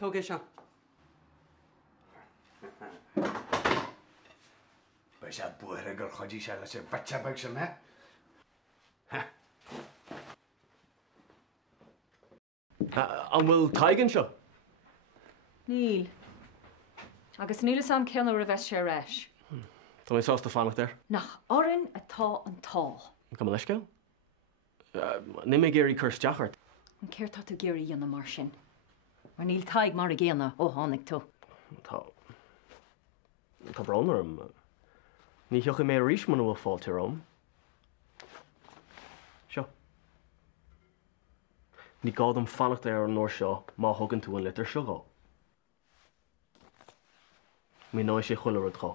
Tógé seo. Ba sé buair gur chodí se leis bhaitebeh sem me. An bhfuil taigen seo? Níl. Agus níl sam ceanna a bheith sé reis. Tá mé sásta fannach der? Nach orin atá an tá. Go leis go? Ní mé géirí chur steachart. An céir tá tú géirí dhéanana mar sin. Mar níl taig mar a géana ó tháinig tú. Tá bronnarm. Ní theocha mé ríis man bhfuil fáilte rom. Seo. Ní gád an fannacht ar an nóir seo má thugann tú an litir seo gá. Mí ná sé chuile a tá.